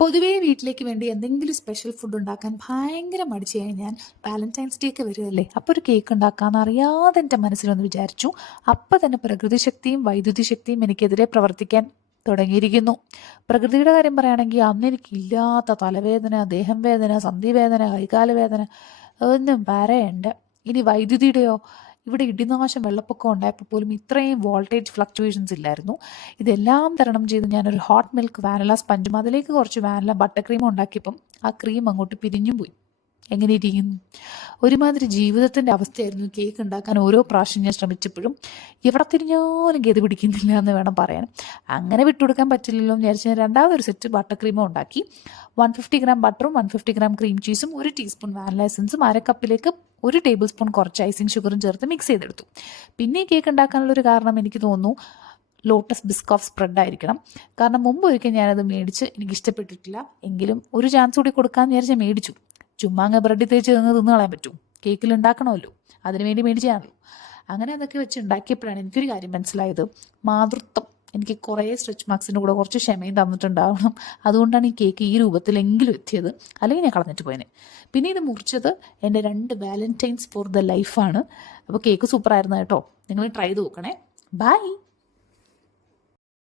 പൊതുവേ വീട്ടിലേക്ക് വേണ്ടി എന്തെങ്കിലും സ്പെഷ്യൽ ഫുഡ് ഉണ്ടാക്കാൻ ഭയങ്കര മടിച്ചായി ഞാൻ. വാലന്റൈൻസ് ഡേ ഒക്കെ വരുമല്ലേ, അപ്പോൾ ഒരു കേക്ക് ഉണ്ടാക്കാമെന്ന് അറിയാതെ എൻ്റെ മനസ്സിലൊന്ന് വിചാരിച്ചു. അപ്പം തന്നെ പ്രകൃതി ശക്തിയും വൈദ്യുതി ശക്തിയും എനിക്കെതിരെ പ്രവർത്തിക്കാൻ തുടങ്ങിയിരിക്കുന്നു. പ്രകൃതിയുടെ കാര്യം പറയുകയാണെങ്കിൽ അന്ന് എനിക്കില്ലാത്ത തലവേദന, ദേഹം വേദന, സന്ധിവേദന, കൈകാല വേദന ഒന്നും പറയണ്ട. ഇനി വൈദ്യുതിയുടെയോ, ഇവിടെ ഇടിനാശം വെള്ളപ്പൊക്കം ഉണ്ടായപ്പോൾ പോലും ഇത്രയും വോൾട്ടേജ് ഫ്ലക്ച്വേഷൻസ് ഇല്ലായിരുന്നു. ഇതെല്ലാം തരണം ചെയ്ത് ഞാനൊരു ഹോട്ട് മിൽക്ക് വാനില സ്പഞ്ചും അതിലേക്ക് കുറച്ച് വാനില ബട്ടർ ക്രീമും ഉണ്ടാക്കിയപ്പം ആ ക്രീം അങ്ങോട്ട് പിരിഞ്ഞും പോയി. എങ്ങനെ ഇരിക്കുന്നു? ഒരുമാതിരി ജീവിതത്തിൻ്റെ അവസ്ഥയായിരുന്നു കേക്ക് ഉണ്ടാക്കാൻ. ഓരോ പ്രാവശ്യം ഞാൻ ശ്രമിച്ചപ്പോഴും എവിടെ തിരിഞ്ഞാലും ഗതി പിടിക്കുന്നില്ല എന്ന് വേണം പറയാൻ. അങ്ങനെ വിട്ടുകൊടുക്കാൻ പറ്റില്ലല്ലോ എന്ന് വിചാരിച്ച് ഞാൻ രണ്ടാമതൊരു സെറ്റ് ബട്ടർ ക്രീമും ഉണ്ടാക്കി. 150 ഗ്രാം ബട്ടറും 150 ഗ്രാം ക്രീം ചീസും 1 ടീസ്പൂൺ വാനില എസൻസും 1/2 കപ്പിലേക്ക് 1 ടേബിൾ സ്പൂൺ കുറച്ച് ഐസിങ് ഷുഗറും ചേർത്ത് മിക്സ് ചെയ്തെടുത്തു. പിന്നെ ഈ കേക്ക് ഉണ്ടാക്കാനുള്ളൊരു കാരണം എനിക്ക് തോന്നുന്നു ലോട്ടസ് ബിസ്കോഫ് സ്പ്രെഡ് ആയിരിക്കണം. കാരണം മുമ്പ് ഒരിക്കൽ ഞാനത് മേടിച്ച് എനിക്ക് ഇഷ്ടപ്പെട്ടിട്ടില്ല. എങ്കിലും ഒരു ചാൻസ് കൂടി കൊടുക്കാമെന്ന് വിചാരിച്ച് മേടിച്ചു. ചുമ്മാ അങ്ങ് ബ്രെഡിൽ തേച്ച് തിന്നു കളയാൻ പറ്റും? കേക്കിൽ ഉണ്ടാക്കണമല്ലോ, അതിനുവേണ്ടി മേടിച്ചാണല്ലോ. അങ്ങനെ അതൊക്കെ വെച്ച് ഉണ്ടാക്കിയപ്പോഴാണ് എനിക്കൊരു കാര്യം മനസ്സിലായത്. മാതൃത്വം എനിക്ക് കുറേ സ്ട്രെച്ച് മാർക്സിൻ്റെ കൂടെ കുറച്ച് ക്ഷമയും തന്നിട്ടുണ്ടാവണം. അതുകൊണ്ടാണ് ഈ കേക്ക് ഈ രൂപത്തിലെങ്കിലും എത്തിയത്, അല്ലെങ്കിൽ ഞാൻ കളഞ്ഞിട്ട് പോയേനെ. പിന്നെ ഇത് മുറിച്ചത് എൻ്റെ 2 വാലന്റൈൻസ് ഫോർ ദ ലൈഫാണ്. അപ്പോൾ കേക്ക് സൂപ്പറായിരുന്നു കേട്ടോ. നിങ്ങൾ ട്രൈ ചെയ്ത് നോക്കണേ. ബൈ.